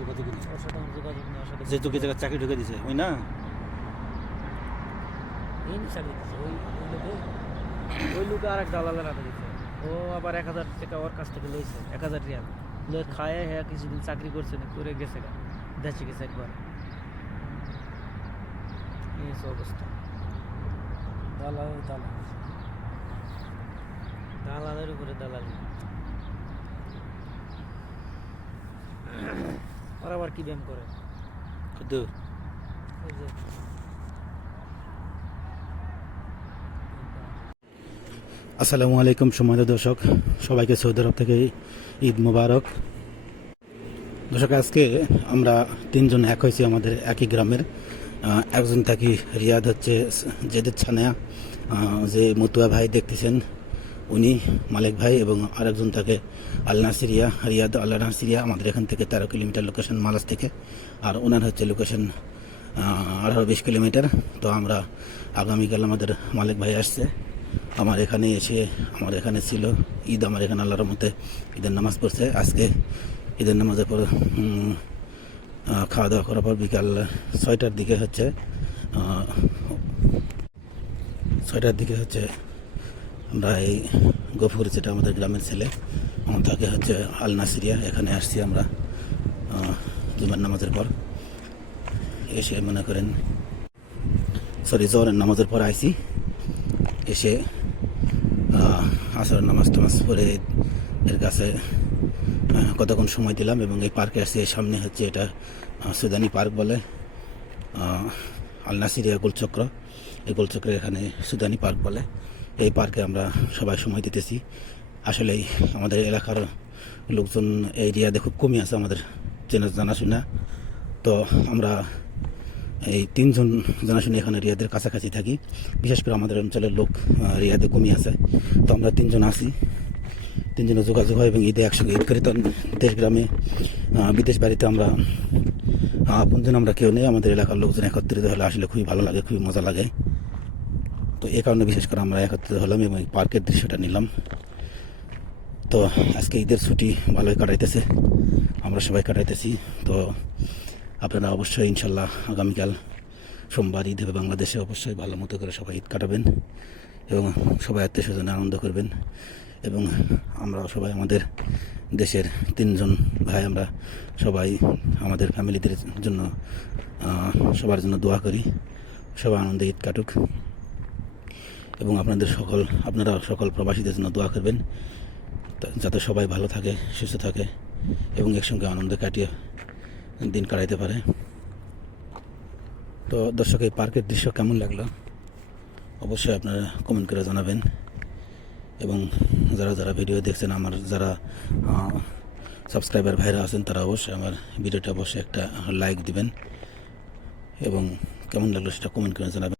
যোগাযোগ নেই। ওর সাথে আমার যোগাযোগ নেই ওর সাথে যে তোকে জায়গায় চাকরি ঢুকে দিছে ওই না? এই চাকরি দিচ্ছে ওই ওই লোকে আর এক দালালের হাতে দিচ্ছে ও আবার এক হাজার টাকা ওর কাছ থেকে লইছে এক হাজার রিয়াল। লয়ে খায় হ্যাঁ কিছুদিন চাকরি করছে না করে গেছে গা দেশে গেছে একবার। এই অবস্থা। দালাল দালাল। দালালের উপরে দালালি আর আবার কি ব্যায়াম করে? আসসালামু আলাইকুম সম্মানিত দর্শক সবাইকে সৌদি আরব থেকে ঈদ মোবারক। দর্শক আজকে আমরা তিনজন এক হয়েছি আমাদের একই গ্রামের। একজন থাকি রিয়াদ হচ্ছে জেদের ছানায়া। আহ, যে মতুয়া ভাই দেখতেছেন উনি মালিক ভাই এবং আরেকজন থাকে আল নাসিরিয়া রিয়াদ আল্লাহ নাসিরিয়া আমাদের এখান থেকে তেরো কিলোমিটার লোকেশন মালাস থেকে। আর ওনার হচ্ছে লোকেশন আঠারো বিশ কিলোমিটার। তো আমরা আগামীকাল আমাদের মালিক ভাই আসছে। আমার এখানে এসে, আমার এখানে ছিল। ঈদ আমার এখানে আল্লাহর মতে ঈদের নামাজ পড়ছে। আজকে ঈদের নামাজের পর খাওয়া দাওয়া করার পর বিকাল ছয়টার দিকে হচ্ছে ছয়টার দিকে হচ্ছে আমরা এই গফুর যেটা আমাদের গ্রামের ছেলে তাকে হচ্ছে আল নাসিরিয়া এখানে আসছি আমরা জুমার নামাজের পর। এসে মনে করেন সরি জোরের নামাজের পর আইছি। এসে আহ, আসরের নামাজ টামাজ পরে এর কাছে কতক্ষণ সময় দিলাম এবং এই পার্কে আসছি। এর সামনে হচ্ছে এটা সুদানি পার্ক বলে আল নাসিরিয়া গোলচক্র। এই গোলচক্রের এখানে সুদানি পার্ক বলে। এই পার্কে আমরা সবাই সময় দিতেছি। আসলেই আমাদের এলাকার লোকজন এরিয়াতে খুব কমই আছে আমাদের, চেনা জানাশোনা। তো আমরা এই তিনজন জানাশুনি এখানে রিয়াদের কাছাকাছি থাকি। বিশেষ করে আমাদের অঞ্চলের লোক রিয়াদে কমই আছে। তো আমরা তিনজন আছি। তিনজনে যোগাযোগ হয় এবং ঈদে একসঙ্গে ঈদ করি। তো দেশ গ্রামে বিদেশ বাড়িতে আমরা আপনজন আমরা কেউ নেই। আমাদের এলাকার লোকজন একত্রিত হলে আসলে খুবই ভালো লাগে, খুবই মজা লাগে। তো এই কারণে বিশেষ করে আমরা একত্রিত হলাম এবং এই পার্কের দৃশ্যটা নিলাম। তো আজকে ঈদের ছুটি ভালোই কাটাইতেছে, আমরা সবাই কাটাইতেছি। তো আপনারা অবশ্যই ইনশাল্লাহ আগামীকাল সোমবার ঈদ হবে বাংলাদেশে, অবশ্যই ভালো মতো করে সবাই ঈদ কাটাবেন এবং সবাই আত্মীয় স্বজনে আনন্দ করবেন এবং আমরা সবাই আমাদের দেশের তিনজন ভাই আমরা সবাই আমাদের ফ্যামিলিদের জন্য সবার জন্য দোয়া করি। সবাই আনন্দে ঈদ কাটুক। এবং আপনাদের সকল, আপনারা সকল প্রবাসীদের জন্য দোয়া করবেন। যাতে সবাই ভালো থাকে, সুস্থ থাকে এবং একসঙ্গে আনন্দে কাটিয়ে দিন কাটাইতে পারে। তো দর্শক, এই পার্কের দৃশ্য কেমন লাগল? অবশ্যই আপনারা কমেন্ট করে জানাবেন। এবং যারা যারা ভিডিও দেখছেন, আমার যারা সাবস্ক্রাইবার ভাইরা আছেন, তারা অবশ্যই আমার ভিডিওটা অবশ্যই একটা লাইক দিবেন। এবং কেমন লাগল সেটা কমেন্ট করে জানাবেন।